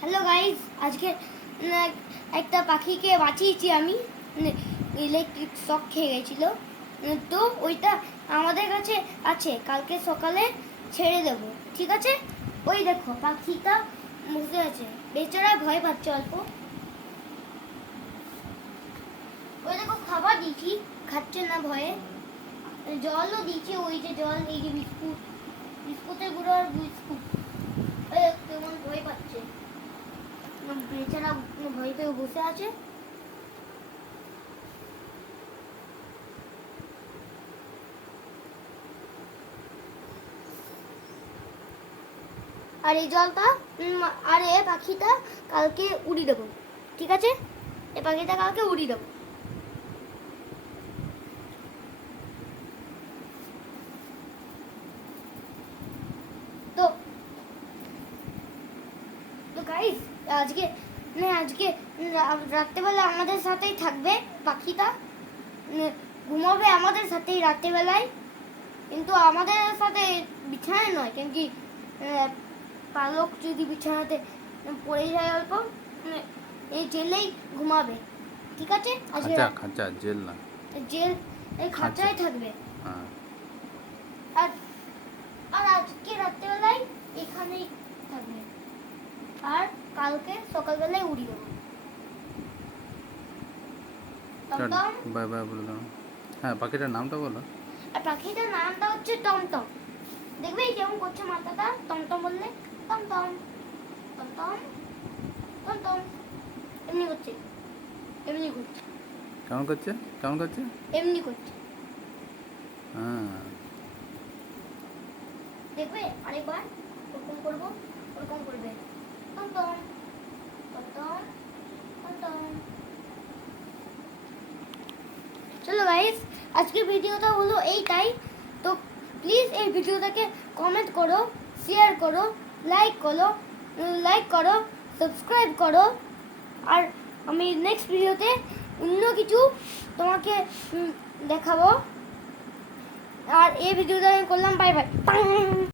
Hello guys, আজকে একটা পাখিকে বাঁচিয়েছি আমি। ইলেকট্রিক শক খেয়ে গেছিল, তো ওইটা আমাদের কাছে আছে, কালকে সকালে ছেড়ে দেব। ঠিক আছে? ওই দেখো পাখিটা বসে আছে, বেচারা ভয় পাচ্ছে অল্প। ওই দেখো খাবার দিয়েছি, খাচ্ছে না ভয়ে। জলও দিয়েছি, ওই যে জল, এই যে বিস্কুট, বিস্কুটের গুঁড়ো আর বিস্কুট। কেমন ভয় পাচ্ছে, বেচারা ভয় পেয়ে বসে আছে। আর এই জলটা আর এ পাখিটা কালকে উড়িয়ে দেবো। ঠিক আছে? এ পাখিটা কালকে উড়িয়ে দেবো। তো তো গাইস, আজকে আজকে রাত্রেবেলা আমাদের সাথেই থাকবে পাখিটা, ঘুমাবে আমাদের সাথেই রাত্রেবেলায়, কিন্তু আমাদের সাথে বিছানায় নয়, কেন কি পালক যদি বিছানাতে পড়ে যায় অল্প, এই জেলেই ঘুমাবে। ঠিক আছে? খাঁচা জেল না, জেল, এই খাঁচায় থাকবে। আর আর আজকে রাত্রেবেলায় এখানেই থাকবে, আর কালকে সকালবেলায় উড়ি দেবো। বাই বাই বলে দাও। হ্যাঁ, পাখিটার নামটা বলো। আর পাখিটার নামটা হচ্ছে টমটম। দেখবে কেমন করছে মাথাটা, টমটম বললে। টমটম টমটম টমটম, এমনি করছে, এমনি করছে। কেমন করছে, কেমন করছে? এমনি করছে। হ্যাঁ, দেখবে আরেকবার ওরকম করবো, ওরকম করবে। টমটম টমটম টমটম। চলো গাইস, আজকের ভিডিওটা হলো এইটাই। তো প্লিজ এই ভিডিওটাকে কমেন্ট করো, শেয়ার করো, লাইক করো, সাবস্ক্রাইব করো। আর আমি নেক্সট ভিডিওতে অন্য কিছু তোমাকে দেখাবো। আর এই ভিডিওটা আমি করলাম, বাই বাই।